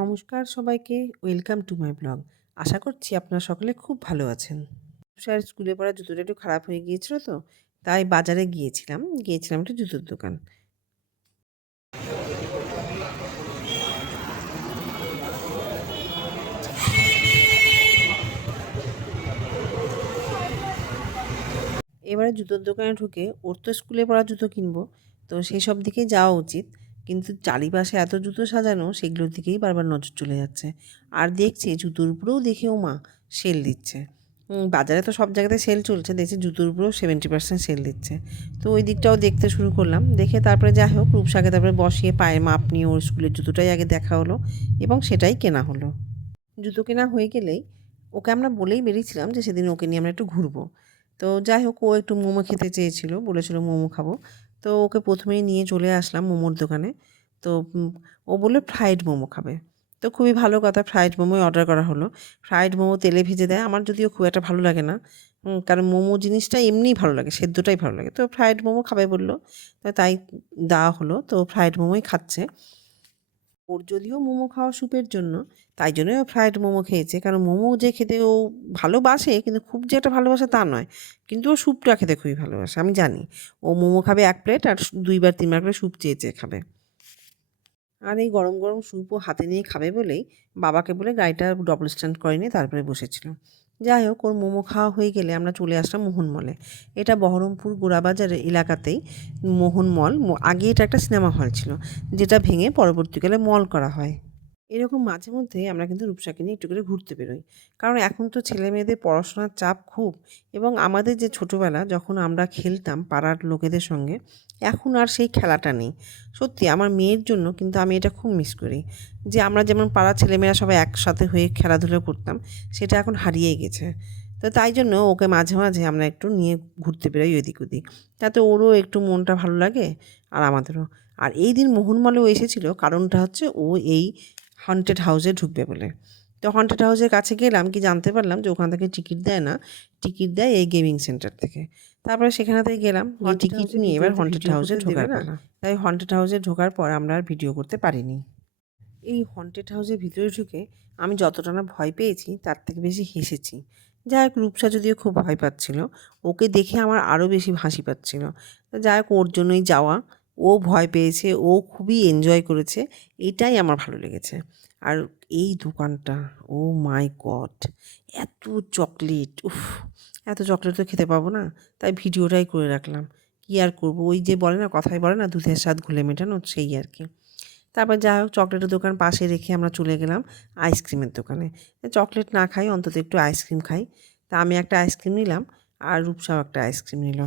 নমস্কার সবাইকে, welcome to my blog. আশা করছি আপনারা সকলে খুব ভালো আছেন। স্যার স্কুলে পড়া জুতোটা একটু খারাপ হয়ে গিয়েছিল তো, তাই বাজারে গিয়েছিলাম একটু জুতোর দোকান। এবারে জুতোর দোকানে ঢুকে ওর তো স্কুলে পড়া জুতো কিনবো, তো সেই সব দিকেই যাওয়া উচিত। কিন্তু চারিপাশে এত জুতো সাজানো, সেগুলোর দিকেই বারবার নজর চলে যাচ্ছে। আর দেখছি জুতোর উপরেও দেখেও মা সেল দিচ্ছে। বাজারে তো সব জায়গাতে সেল চলছে, দেখছি জুতোর উপরেও 70% সেল দিচ্ছে। তো ওই দিকটাও দেখতে শুরু করলাম, দেখে তারপরে যাই হোক রূপসাকে তারপরে বসিয়ে পায়ের মাপ নিয়ে ওর স্কুলের জুতোটাই আগে দেখা হলো এবং সেটাই কেনা হলো। জুতো কেনা হয়ে গেলেই ওকে আমরা বলেই বেরিয়েছিলাম যে সেদিন ওকে নিয়ে আমরা একটু ঘুরবো। তো যাই হোক ও একটু মোমো খেতে চেয়েছিল, বলেছিল মোমো খাবো। তো ওকে প্রথমেই নিয়ে চলে আসলাম মোমোর দোকানে। তো ও বললো ফ্রাইড মোমো খাবে। তো খুবই ভালো কথা, ফ্রাইড মোমোই অর্ডার করা হলো। ফ্রাইড মোমো তেলে ভেজে দেয়, আমার যদিও খুব একটা ভালো লাগে না। কারণ মোমো জিনিসটা এমনিই ভালো লাগে, সেদ্ধটাই ভালো লাগে। তো ফ্রাইড মোমো খাবে বললো, তো তাই দেওয়া হলো। তো ফ্রাইড মোমোই খাচ্ছে। ওর যদিও মোমো খাওয়া স্যুপের জন্য, তাই জন্যই ও ফ্রাইড মোমো খেয়েছে। কারণ মোমো যে খেতে ও ভালোবাসে, কিন্তু খুব যে একটা ভালোবাসে তা নয়। কিন্তু ও স্যুপটা খেতে খুবই ভালোবাসে, আমি জানি। ও মোমো খাবে 1 প্লেট আর 2বার 3বার করে স্যুপ চেয়ে খাবে। আর এই গরম গরম স্যুপ ও হাতে নিয়ে খাবে বলেই বাবাকে বলে গাড়িটা ডবল স্ট্যান্ড করে নিয়ে তারপরে বসেছিল। যাই হোক ওর মোমো খাওয়া হয়ে গেলে আমরা চলে আসলাম মোহন মলে। এটা বহরমপুর গোড়াবাজারের এলাকাতেই মোহন মল। আগে এটা একটা সিনেমা হল ছিল, যেটা ভেঙে পরবর্তীকালে মল করা হয়। এরকম মাঝে মধ্যে আমরা কিন্তু রূপসাকে নিয়ে একটু করে ঘুরতে বেরোই। কারণ এখন তো ছেলে মেয়েদের পড়াশোনার চাপ খুব, এবং আমাদের যে ছোটোবেলা যখন আমরা খেলতাম পাড়ার লোকেদের সঙ্গে, এখন আর সেই খেলাটা নেই। সত্যি আমার মেয়ের জন্য কিন্তু আমি এটা খুব মিস করি, যে আমরা যেমন পাড়ার ছেলেমেয়েরা সবাই একসাথে হয়ে খেলাধুলো করতাম, সেটা এখন হারিয়েই গেছে। তো তাই জন্য ওকে মাঝে মাঝে আমরা একটু নিয়ে ঘুরতে বেরোই এদিক ওদিক, তাতে ওরও একটু মনটা ভালো লাগে আর আমাদেরও। আর এই দিন মোহনমলেও এসেছিল, কারণটা হচ্ছে ও এই হন্টেড হাউসে ঢুকবে বলে। তো হন্টেড হাউসের কাছে গেলাম, কি জানতে পারলাম যে ওখান থেকে টিকিট দেয় না, টিকিট দেয় এই গেমিং সেন্টার থেকে। তারপরে সেখানেতে গেলাম, গিয়ে টিকিট নিয়ে এবার হন্টেড হাউসে ঢোকার পালা। তাই হন্টেড হাউসে ঢোকার পর আমরা আর ভিডিও করতে পারিনি। এই হন্টেড হাউসের ভিতরে ঢুকে আমি যতটা না ভয় পেয়েছি তার থেকে বেশি হেসেছি। যাই হোক রূপসা যদিও খুব ভয় পাচ্ছিল, ওকে দেখে আমার আরও বেশি হাসি পাচ্ছিল। তো যাই হোক ওর জন্যই যাওয়া, ও ভয় পেয়েছে, ও খুবই এনজয় করেছে, এটাই আমার ভালো লেগেছে। আর এই দোকানটা, ও মাই গড, এত চকলেট, উফ! এত চকলেট তো খেতে পাবো না, তাই ভিডিওটাই করে রাখলাম। কী আর করবো, ওই যে বলে না, কথায় বলে না, দুধের স্বাদ ঘুলে মেটানো, সেই আর কি। তারপর যাই হোক চকলেটের দোকান পাশে রেখে আমরা চলে গেলাম আইসক্রিমের দোকানে। চকলেট না খাই, অন্তত একটু আইসক্রিম খাই। তা আমি একটা আইসক্রিম নিলাম আর রূপসাও একটা আইসক্রিম নিল।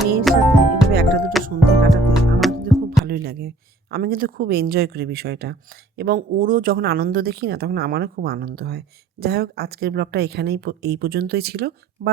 মেয়ের সাথে এভাবে একটা দুটো সন্ধে কাটাতে আমার কিন্তু খুব ভালোই লাগে। আমি কিন্তু খুব এনজয় করি বিষয়টা, এবং ওরও যখন আনন্দ দেখি না, তখন আমারও খুব আনন্দ হয়। যাই হোক আজকের ব্লগটা এখানেই এই পর্যন্তই ছিল। বা